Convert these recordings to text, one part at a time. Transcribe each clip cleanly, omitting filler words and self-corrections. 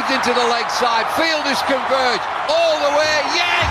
Heaved into the leg side. Fielders converge all the way. Yes!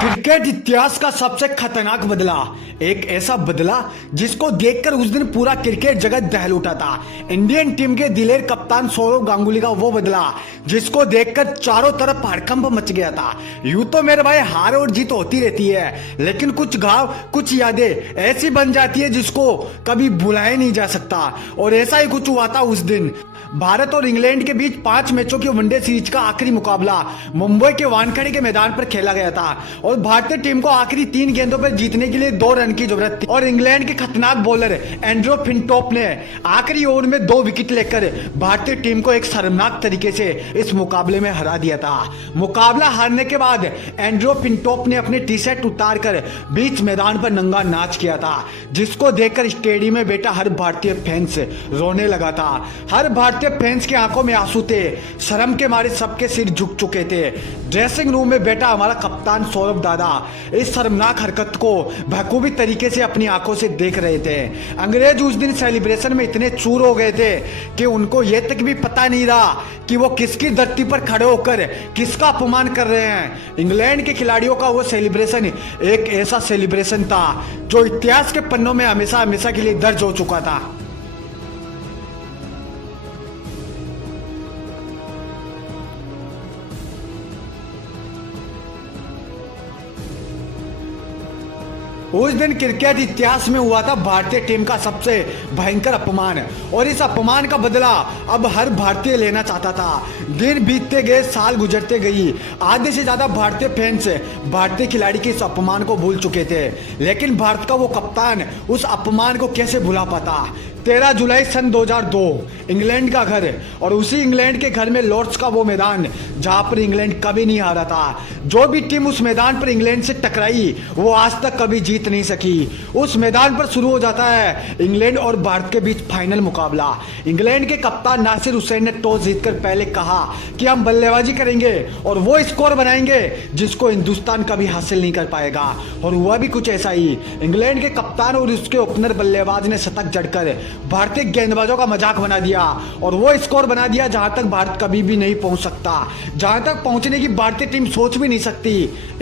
Cricket इतिहास का सबसे खतरनाक बदला, एक ऐसा बदला जिसको देखकर उस दिन पूरा क्रिकेट जगत दहल उठा था। इंडियन टीम के दिलेर कप्तान सौरव गांगुली का वो बदला जिसको देखकर चारों तरफ हड़कंप मच गया था। यूं तो मेरे भाई हार और जीत होती रहती है, लेकिन कुछ घाव कुछ यादें ऐसी बन जाती है जिसको कभी भुलाया नहीं जा सकता। और ऐसा ही कुछ हुआ था उस दिन। भारत और इंग्लैंड के बीच 5 मैचों की वनडे सीरीज का आखिरी मुकाबला मुंबई के वानखेड़े के मैदान पर खेला गया था और भारतीय टीम को आखिरी 3 गेंदों पर जीतने के लिए 2 रन की जरूरत थी और इंग्लैंड के खतरनाक बॉलर एंड्रो फिनटॉप ने आखिरी ओवर में 2 विकेट लेकर भारतीय टीम को एक शर्मनाक तरीके से इस मुकाबले में हरा दिया था। मुकाबला हारने के बाद एंड्रो फिनटॉप ने अपने टी शर्ट उतार कर बीच मैदान पर नंगा नाच किया था, जिसको देखकर स्टेडियम में बैठा हर भारतीय फैंस रोने लगा था। हर भारतीय फैंस की आंखों में आंसू थे, शर्म के मारे सबके सिर झुक चुके थे। ड्रेसिंग रूम में बैठा हमारा कप्तान सौरभ दादा इस शर्मनाक हरकत को बखूबी तरीके से अपनी आंखों से देख रहे थे। अंग्रेज उस दिन सेलिब्रेशन में इतने चूर हो गए थे कि उनको यह तक भी पता नहीं रहा कि वो किसकी धरती पर खड़े होकर किसका अपमान कर रहे हैं। इंग्लैंड के खिलाड़ियों का वो सेलिब्रेशन एक ऐसा सेलिब्रेशन था जो इतिहास के पन्नों में हमेशा हमेशा के लिए दर्ज हो चुका था। उस दिन क्रिकेट इतिहास में हुआ था भारतीय टीम का सबसे भयंकर अपमान, और इस अपमान का बदला अब हर भारतीय लेना चाहता था। दिन बीतते गए, साल गुजरते गई, आधे से ज्यादा भारतीय फैंस भारतीय खिलाड़ी के इस अपमान को भूल चुके थे, लेकिन भारत का वो कप्तान उस अपमान को कैसे भुला पाता। 13 जुलाई सन 2002 इंग्लैंड का घर, और उसी इंग्लैंड के घर में लॉर्ड्स का वो मैदान जहां पर इंग्लैंड कभी नहीं हारा था। जो भी टीम उस मैदान पर इंग्लैंड से टकराई वो आज तक कभी जीत नहीं सकी। उस मैदान पर शुरू हो जाता है इंग्लैंड और भारत के बीच फाइनल मुकाबला। इंग्लैंड के कप्तान नासिर हुसैन ने टॉस जीतकर पहले कहा कि हम बल्लेबाजी करेंगे और वो स्कोर बनाएंगे जिसको हिंदुस्तान कभी हासिल नहीं कर पाएगा, और हुआ भी कुछ ऐसा ही। इंग्लैंड के कप्तान और उसके ओपनर बल्लेबाज ने शतक जड़कर भारतीय गेंदबाजों का मजाक बना दिया और वो स्कोर बना दिया जहां तक भारत कभी भी नहीं पहुंच सकता, जहां तक पहुंचने की भारतीय टीम सोच भी नहीं सकती।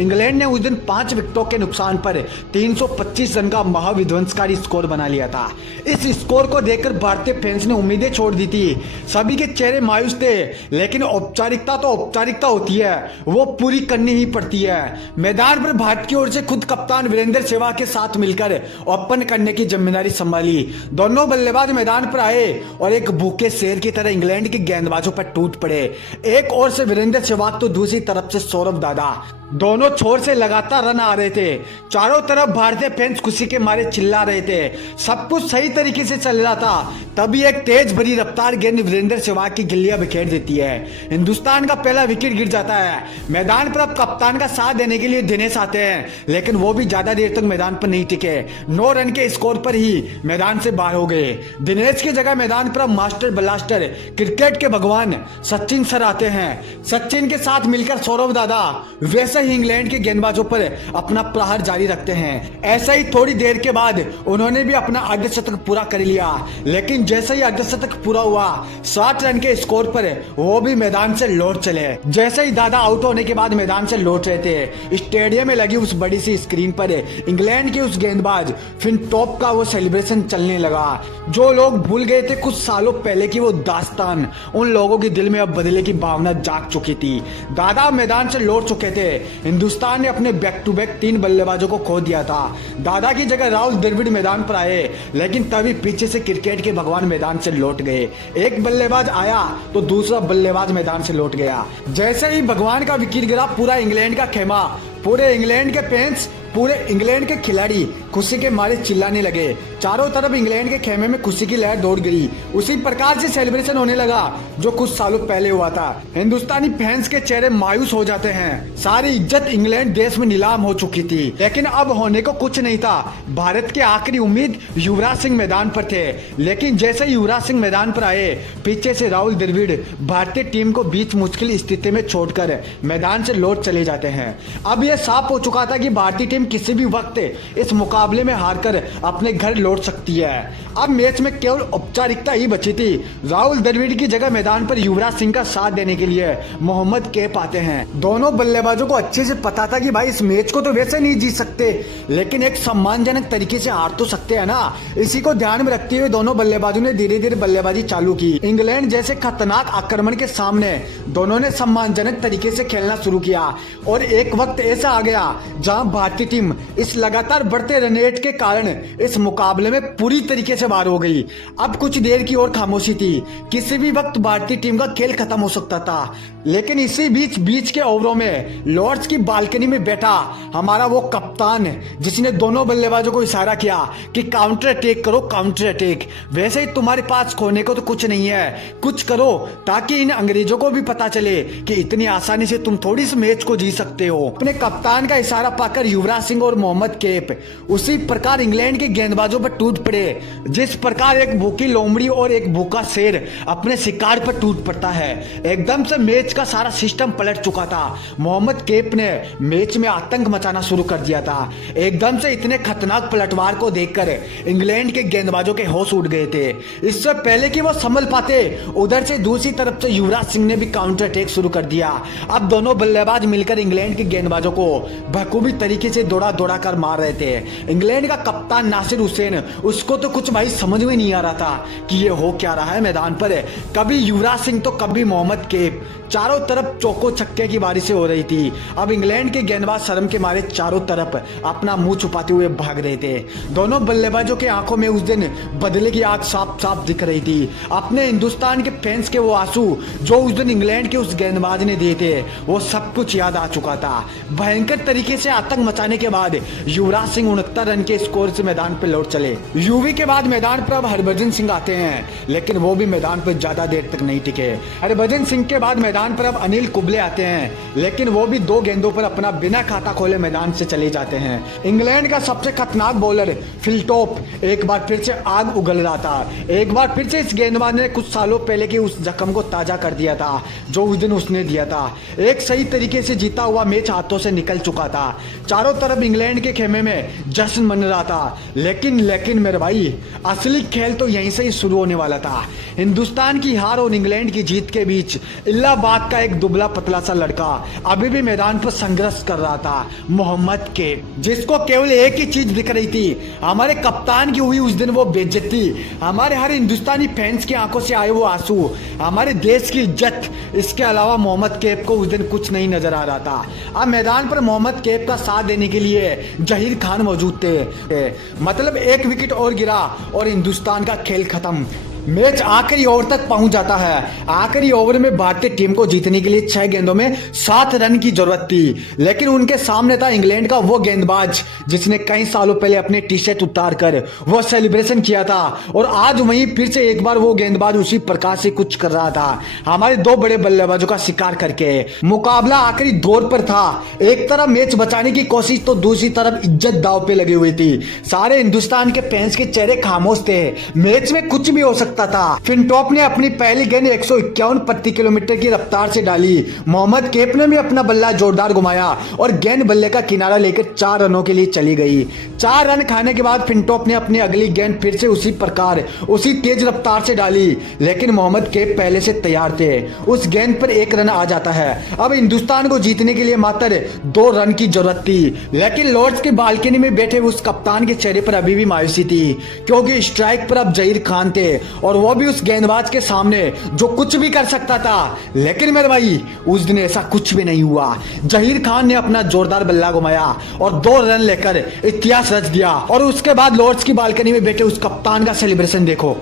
इंग्लैंड ने उस दिन 5 विकेटों के नुकसान पर 325 रन का महाविध्वंसकारी स्कोर बना लिया था। इस स्कोर को देखकर भारतीय फैंस ने उम्मीदें छोड़ दी थी, सभी के चेहरे मायूस थे, लेकिन औपचारिकता तो औपचारिकता होती है, वो पूरी करनी ही पड़ती है। मैदान पर भारत की ओर से खुद कप्तान वीरेंद्र सहवाग के साथ मिलकर ओपन करने की जिम्मेदारी संभाली। दोनों बल्लेबाज मैदान पर आए और एक भूखे शेर की तरह इंग्लैंड के गेंदबाजों पर टूट पड़े। एक ओर से वीरेंद्र सहवाग तो दूसरी तरफ से सौरभ दादा, दोनों छोर से लगातार रन आ रहे थे। चारों तरफ भारतीय फैंस खुशी के मारे चिल्ला रहे थे, सब कुछ सही तरीके से चल रहा था। तभी एक तेज भरी रफ्तार गेंद वीरेंद्र सहवाग की गिल्लियां बिखेर देती है। हिंदुस्तान का पहला विकेट गिर जाता है। मैदान पर अब कप्तान का साथ देने के लिए दिनेश आते हैं, लेकिन वो भी ज्यादा देर तक मैदान पर नहीं टिके। 9 रन के स्कोर पर ही मैदान से बाहर हो गए। दिनेश की जगह मैदान पर अब मास्टर ब्लास्टर क्रिकेट के भगवान सचिन सर आते हैं। सचिन के साथ मिलकर सौरभ दादा वैसे ही इंग्लैंड के गेंदबाजों पर अपना प्रहार जारी रखते हैं। ऐसा ही थोड़ी देर के बाद उन्होंने भी अपना अर्धशतक पूरा कर लिया, लेकिन जैसे ही अर्धशतक पूरा हुआ 60 रन के स्कोर पर वो भी मैदान से लौट चले। जैसे ही दादा आउट होने के बाद मैदान से लौट रहे थे, स्टेडियम में लगी उस बड़ी सी स्क्रीन पर इंग्लैंड के उस गेंदबाज फिनटॉप का वो सेलिब्रेशन चलने लगा। जो लोग भूल गए थे कुछ सालों पहले की वो दास्तान, उन लोगों के दिल में अब बदले की भावना जाग चुकी थी। दादा मैदान से लौट चुके थे। हिंदुस्तान ने अपने बैक टू बैक 3 बल्लेबाजों को खो दिया था। दादा की जगह राहुल द्रविड़ मैदान पर आए, लेकिन तभी पीछे से क्रिकेट के भगवान मैदान से लौट गए। एक बल्लेबाज आया तो दूसरा बल्लेबाज मैदान से लौट गया। जैसे ही भगवान का विकेट गिरा, पूरा इंग्लैंड का खेमा, पूरे इंग्लैंड के फैंस, पूरे इंग्लैंड के खिलाड़ी खुशी के मारे चिल्लाने लगे। चारों तरफ इंग्लैंड के खेमे में खुशी की लहर दौड़ गई। उसी प्रकार से सेलिब्रेशन होने लगा जो कुछ सालों पहले हुआ था। हिंदुस्तानी फैंस के चेहरे मायूस हो जाते हैं। सारी इज्जत इंग्लैंड देश में नीलाम हो चुकी थी, लेकिन अब होने को कुछ नहीं था। भारत के आखिरी उम्मीद युवराज सिंह मैदान पर थे, लेकिन जैसे ही युवराज सिंह मैदान पर आए, पीछे से राहुल द्रविड़ भारतीय टीम को बीच मुश्किल स्थिति में छोड़कर मैदान से लौट चले जाते हैं। अब यह साफ हो चुका था कि भारतीय टीम टीम किसी भी वक्त इस मुकाबले में हारकर अपने घर लौट सकती है। अब मैच में केवल औपचारिकता ही बची थी। राहुल द्रविड़ की जगह मैदान पर युवराज सिंह का साथ देने के लिए मोहम्मद कैफ आते हैं। दोनों बल्लेबाजों को अच्छे से पता था कि भाई इस मैच को तो वैसे नहीं जीत सकते, लेकिन एक सम्मानजनक तरीके से हार तो सकते हैं ना। इसी को ध्यान में रखते हुए दोनों बल्लेबाजों ने धीरे धीरे बल्लेबाजी चालू की। इंग्लैंड जैसे खतरनाक आक्रमण के सामने दोनों ने सम्मानजनक तरीके से खेलना शुरू किया और एक वक्त ऐसा आ गया जहां भारतीय टीम इस लगातार बढ़ते रन रेट के कारण इस मुकाबले में पूरी तरीके से बाहर हो गई। अब कुछ देर की और खामोशी थी। किसी भी वक्त भारतीय टीम का खेल खत्म हो सकता था, लेकिन इसी बीच के ओवरों में लॉर्ड्स की बालकनी में बैठा हमारा वो कप्तान जिसने दोनों बल्लेबाजों को इशारा किया कि काउंटर अटैक करो, काउंटर अटैक। वैसे ही तुम्हारे पास खोने को तो कुछ नहीं है, कुछ करो ताकि इन अंग्रेजों को भी पता चले कि इतनी आसानी से तुम थोड़ी इस मैच को जीत सकते हो। अपने कप्तान का इशारा पाकर युवराज सिंह और मोहम्मद कैफ उसी प्रकार इंग्लैंड के गेंदबाजों पर टूट पड़े जिस प्रकार एक भूखी लोमड़ी और एक भूखा शेर अपने शिकार पर टूट पड़ता है। एकदम से मैच का सारा सिस्टम पलट चुका था। मोहम्मद कैफ ने मैच में आतंक मचाना शुरू कर दिया था। एकदम से इतने खतरनाक पलटवार को देखकर इंग्लैंड के गेंदबाजों के होश उड़ गए थे। इससे पहले कि वो संभल पाते उधर से दूसरी तरफ से युवराज सिंह ने भी काउंटर अटैक शुरू कर दिया। अब दोनों बल्लेबाज मिलकर इंग्लैंड के गेंदबाजों को बखूबी तरीके से दौड़ा कर मार रहे थे। इंग्लैंड का कप्तान नासिर हुसैन, उसको तो कुछ भाई समझ में नहीं आ रहा था कि ये हो क्या रहा है मैदान पर। कभी युवराज सिंह तो कभी मोहम्मद कैफ, चारों तरफ चौको छक्के की बारिशें हो रही थी। अब इंग्लैंड के गेंदबाज शर्म के मारे चारों तरफ अपना मुंह छुपाते हुए भाग रहे थे। दोनों बल्लेबाजों के आंखों में उस दिन बदले की आग साफ साफ दिख रही थी। अपने हिंदुस्तान के फैंस के वो आंसू जो उस दिन इंग्लैंड के उस गेंदबाज ने दिए थे, वो सब कुछ याद आ चुका था। भयंकर तरीके से आतंक मचाने के बाद युवराज सिंह 69 रन के स्कोर से मैदान पर लौट चले। युवी के बाद मैदान पर अब हरभजन सिंह आते हैं, लेकिन वो भी मैदान पर ज्यादा देर तक नहीं टिके। हरभजन सिंह के बाद मैदान पर अब अनिल कुंबले आते हैं, लेकिन वो भी 2 गेंदों पर अपना बिना खाता खोले मैदान से चले जाते हैं। इंग्लैंड का सबसे खतरनाक बॉलर फिल टॉप एक बार फिर से आग उगल रहा था। एक बार फिर से इस गेंदबाज ने कुछ सालों पहले की उस जख्म को ताजा कर दिया था जो उस दिन उसने दिया था। एक सही तरीके से जीता हुआ मैच हाथों से निकल चुका था। चारों तरफ इंग्लैंड के खेमे में जश्न मन रहा था, लेकिन मेरे भाई असली खेल तो यहीं से ही शुरू होने वाला था। हिंदुस्तान की हार और इंग्लैंड की जीत के बीच इलाहाबाद का एक दुबला पतला सा लड़का अभी भी मैदान पर संघर्ष कर रहा था, मोहम्मद कैफ, जिसको केवल एक ही चीज दिख रही थी, हमारे कप्तान की हुई उस दिन वो बेइज्जती, हमारे हर हिंदुस्तानी फैंस की आंखों से आए वो आंसू, हमारे देश की इज्जत। इसके अलावा मोहम्मद कैफ को उस दिन कुछ नहीं नजर आ रहा था। अब मैदान पर मोहम्मद कैफ का साथ देने के लिए जहीर खान मौजूद थे। मतलब एक विकेट और गिरा और हिंदुस्तान का खेल खत्म। मैच आखिरी ओवर तक पहुंच जाता है। आखिरी ओवर में भारतीय टीम को जीतने के लिए 6 गेंदों में 7 रन की जरूरत थी, लेकिन उनके सामने था इंग्लैंड का वो गेंदबाज जिसने कई सालों पहले अपने टी शर्ट उतार कर वो सेलिब्रेशन किया था, और आज वहीं फिर से एक बार वो गेंदबाज उसी प्रकार से कुछ कर रहा था, हमारे 2 बड़े बल्लेबाजों का शिकार करके। मुकाबला आखिरी दौर पर था। एक तरफ मैच बचाने की कोशिश तो दूसरी तरफ इज्जत दांव पे लगी हुई थी। सारे हिंदुस्तान के फैंस के चेहरे खामोश थे। मैच में कुछ भी हो सकता था। फिनटॉप ने अपनी पहली गेंद 151 प्रति किलोमीटर की रफ्तार से डाली। मोहम्मद कैफ ने भी अपना बल्ला जोरदार घुमाया और गेंद बल्ले का किनारा लेकर 4 रनों के लिए चली गई। 4 रन खाने के बाद फिनटॉप ने अपनी अगली गेंद फिर से उसी प्रकार उसी तेज रफ्तार से डाली, लेकिन मोहम्मद कैफ पहले से तैयार थे। उस गेंद पर 1 रन आ जाता है। अब हिंदुस्तान को जीतने के लिए मात्र 2 रन की जरूरत थी, लेकिन लॉर्ड्स की बालकनी में बैठे उस कप्तान के चेहरे पर अभी भी मायूसी थी, क्योंकि स्ट्राइक पर अब जहीर खान थे और वो भी उस गेंदबाज के सामने जो कुछ भी कर सकता था। लेकिन मेरे भाई उस दिन ऐसा कुछ भी नहीं हुआ। जहीर खान ने अपना जोरदार बल्ला घुमाया और 2 रन लेकर इतिहास रच दिया। और उसके बाद लॉर्ड्स की बालकनी में बैठे उस कप्तान का सेलिब्रेशन देखो।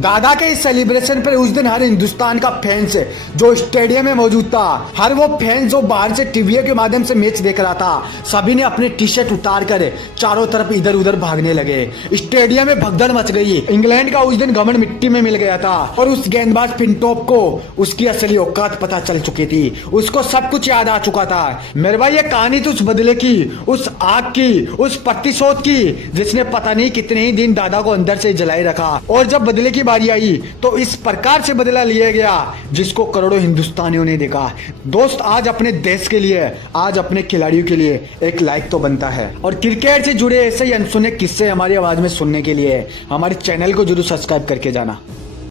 दादा के इस सेलिब्रेशन पर उस दिन हर हिंदुस्तान का फैंस जो स्टेडियम में मौजूद था, हर वो फैंस जो बाहर से टीवी के माध्यम से मैच देख रहा था, सभी ने अपने टी शर्ट उतार कर चारों तरफ इधर उधर भागने लगे। स्टेडियम में भगदड़ मच गई। इंग्लैंड का उस दिन घमंड मिट्टी में मिल गया था और उस गेंदबाज फिनटॉप को उसकी असली औकात पता चल चुकी थी। उसको सब कुछ याद आ चुका था। मेरे भाई ये कहानी तो उस बदले की, उस आग की, उस प्रतिशोध की जिसने पता नहीं कितने ही दिन दादा को अंदर से जलाए रखा। और जब बदले की बारी आई तो इस प्रकार से बदला लिया गया जिसको करोड़ों हिंदुस्तानियों ने देखा। दोस्त, आज अपने देश के लिए, आज अपने खिलाड़ियों के लिए एक लाइक तो बनता है। और क्रिकेट से जुड़े ऐसे ही अनसुने किस्से हमारी आवाज में सुनने के लिए हमारे चैनल को जरूर सब्सक्राइब करके जाना।